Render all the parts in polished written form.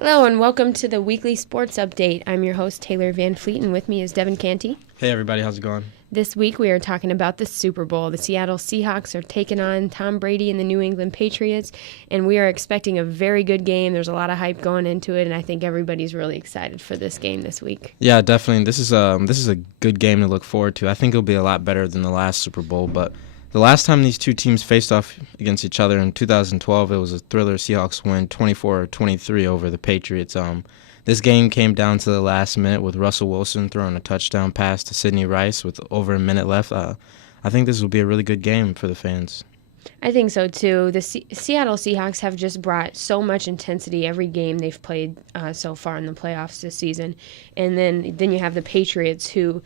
Hello and welcome to the weekly sports update. I'm your host, Taylor Van Fleet, and with me is Devon Canty. Hey everybody, how's it going? This week we are talking about the Super Bowl. The Seattle Seahawks are taking on Tom Brady and the New England Patriots, and we are expecting a very good game. There's a lot of hype going into it, and I think everybody's really excited for this game this week. Yeah, definitely. This is a good game to look forward to. I think it'll be a lot better than the last Super Bowl, but the last time these two teams faced off against each other in 2012, it was a thriller. Seahawks win 24-23 over the Patriots. This game came down to the last minute with Russell Wilson throwing a touchdown pass to Sidney Rice with over a minute left. I think this will be a really good game for the fans. I think so, too. The Seattle Seahawks have just brought so much intensity every game they've played so far in the playoffs this season. And then you have the Patriots, who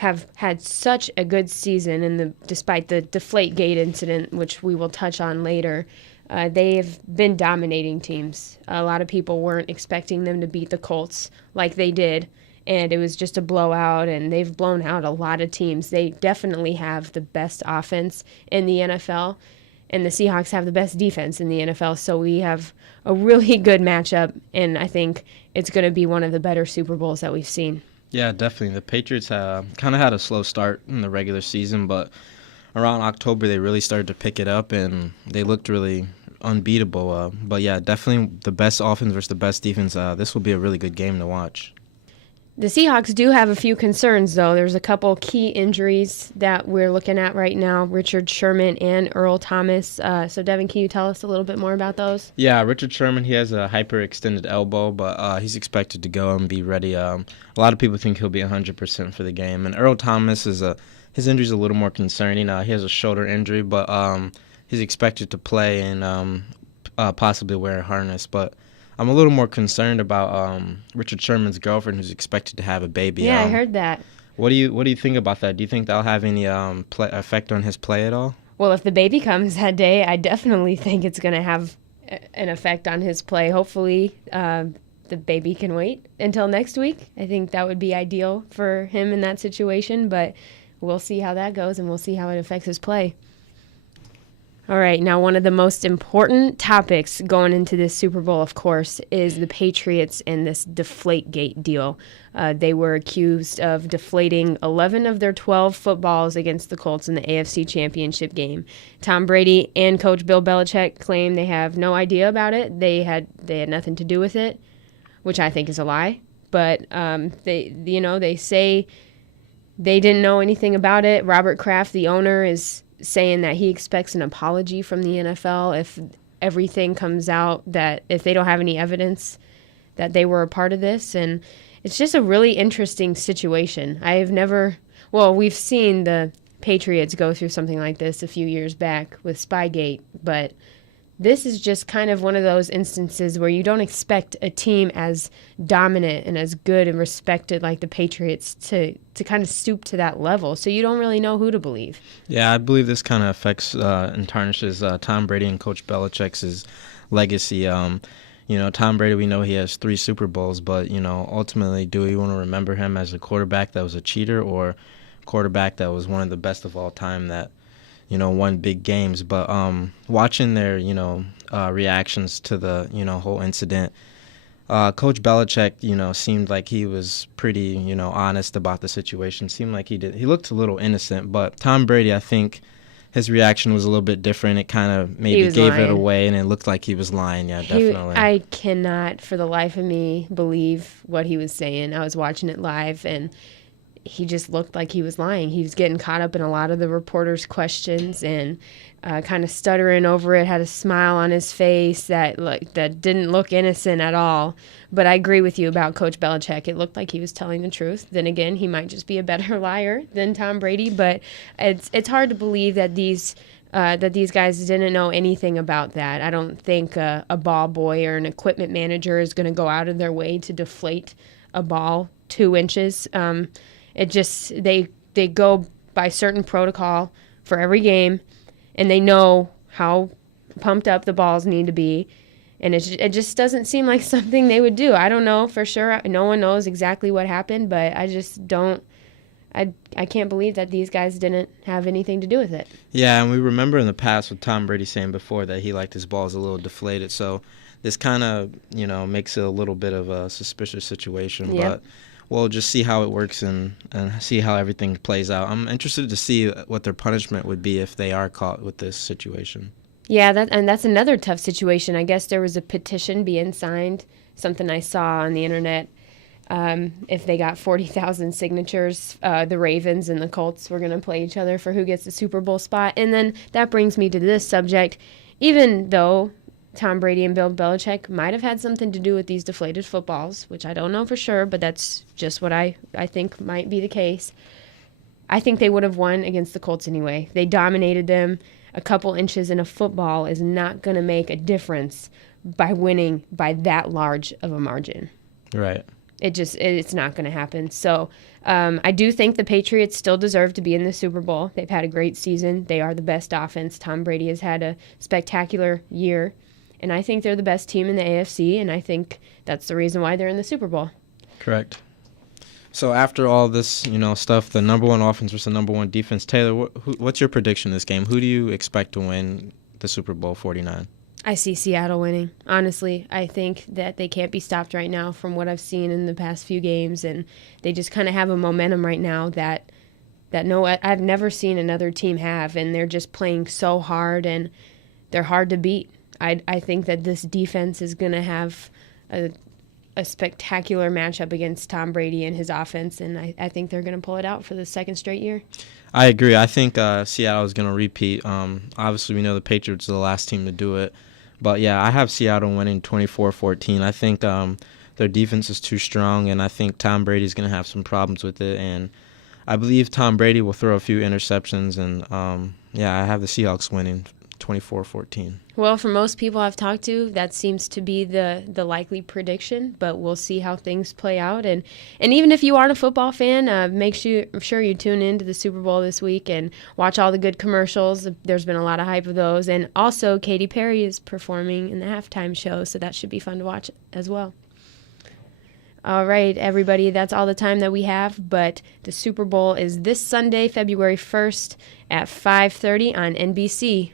have had such a good season, and despite the Deflategate incident, which we will touch on later, they've been dominating teams. A lot of people weren't expecting them to beat the Colts like they did, and it was just a blowout, and they've blown out a lot of teams. They definitely have the best offense in the NFL, and the Seahawks have the best defense in the NFL, so we have a really good matchup, and I think it's going to be one of the better Super Bowls that we've seen. Yeah, definitely. The Patriots kind of had a slow start in the regular season, but around October they really started to pick it up, and they looked really unbeatable. But yeah, definitely the best offense versus the best defense. This will be a really good game to watch. The Seahawks do have a few concerns, though. There's a couple key injuries that we're looking at right now, Richard Sherman and Earl Thomas. So, Devin, can you tell us a little bit more about those? Yeah, Richard Sherman, he has a hyperextended elbow, but he's expected to go and be ready. A lot of people think he'll be 100% for the game. And Earl Thomas, his injury is a little more concerning. He has a shoulder injury, but he's expected to play and possibly wear a harness. But I'm a little more concerned about Richard Sherman's girlfriend, who's expected to have a baby. Yeah, I heard that. What do you think about that? Do you think that'll have any effect on his play at all? Well, if the baby comes that day, I definitely think it's going to have an effect on his play. Hopefully, the baby can wait until next week. I think that would be ideal for him in that situation, but we'll see how that goes, and we'll see how it affects his play. All right, now one of the most important topics going into this Super Bowl, of course, is the Patriots and this Deflategate deal. They were accused of deflating 11 of their 12 footballs against the Colts in the AFC Championship game. Tom Brady and Coach Bill Belichick claim they have no idea about it. They had nothing to do with it, which I think is a lie. But they say they didn't know anything about it. Robert Kraft, the owner, is saying that he expects an apology from the NFL if everything comes out, that if they don't have any evidence that they were a part of this. And it's just a really interesting situation. We've seen the Patriots go through something like this a few years back with Spygate, but this is just kind of one of those instances where you don't expect a team as dominant and as good and respected like the Patriots to kind of stoop to that level. So you don't really know who to believe. Yeah, I believe this kind of affects and tarnishes Tom Brady and Coach Belichick's legacy. Tom Brady, we know he has 3 Super Bowls, but, ultimately, do we want to remember him as a quarterback that was a cheater or a quarterback that was one of the best of all time that won big games? But watching their, reactions to the, whole incident, Coach Belichick, seemed like he was pretty, honest about the situation. Seemed like he looked a little innocent. But Tom Brady, I think his reaction was a little bit different. It kind of maybe gave it away, and it looked like he was lying. Yeah, definitely. I cannot, for the life of me, believe what he was saying. I was watching it live, and he just looked like he was lying. He was getting caught up in a lot of the reporters' questions and kind of stuttering over it, had a smile on his face that didn't look innocent at all. But I agree with you about Coach Belichick. It looked like he was telling the truth. Then again, he might just be a better liar than Tom Brady, but it's hard to believe that these guys didn't know anything about that. I don't think a ball boy or an equipment manager is going to go out of their way to deflate a ball 2 inches. They go by certain protocol for every game, and they know how pumped up the balls need to be, and it just doesn't seem like something they would do. I don't know for sure. No one knows exactly what happened, but I just don't. I can't believe that these guys didn't have anything to do with it. Yeah, and we remember in the past with Tom Brady saying before that he liked his balls a little deflated, so this kind of, makes it a little bit of a suspicious situation. Yep. But we'll just see how it works and see how everything plays out. I'm interested to see what their punishment would be if they are caught with this situation. Yeah, that's another tough situation. I guess there was a petition being signed, something I saw on the internet. If they got 40,000 signatures, the Ravens and the Colts were going to play each other for who gets the Super Bowl spot. And then that brings me to this subject. Even though Tom Brady and Bill Belichick might have had something to do with these deflated footballs, which I don't know for sure, but that's just what I think might be the case, I think they would have won against the Colts anyway. They dominated them. A couple inches in a football is not going to make a difference by winning by that large of a margin. Right. It's not going to happen. So I do think the Patriots still deserve to be in the Super Bowl. They've had a great season. They are the best offense. Tom Brady has had a spectacular year. And I think they're the best team in the AFC, and I think that's the reason why they're in the Super Bowl. Correct. So after all this, stuff, the number one offense versus the number one defense, Taylor, what's your prediction in this game? Who do you expect to win the Super Bowl 49? I see Seattle winning. Honestly, I think that they can't be stopped right now from what I've seen in the past few games, and they just kind of have a momentum right now that I've never seen another team have, and they're just playing so hard, and they're hard to beat. I think that this defense is going to have a spectacular matchup against Tom Brady and his offense, and I think they're going to pull it out for the second straight year. I agree. I think Seattle is going to repeat. Obviously, we know the Patriots are the last team to do it. But, yeah, I have Seattle winning 24-14. I think their defense is too strong, and I think Tom Brady's going to have some problems with it. And I believe Tom Brady will throw a few interceptions, and, I have the Seahawks winning 24-14. Well, for most people I've talked to, that seems to be the likely prediction, but we'll see how things play out. And even if you aren't a football fan, make sure you tune in to the Super Bowl this week and watch all the good commercials. There's been a lot of hype of those. And also, Katy Perry is performing in the halftime show, so that should be fun to watch as well. All right, everybody, that's all the time that we have, but the Super Bowl is this Sunday, February 1st at 5:30 on NBC.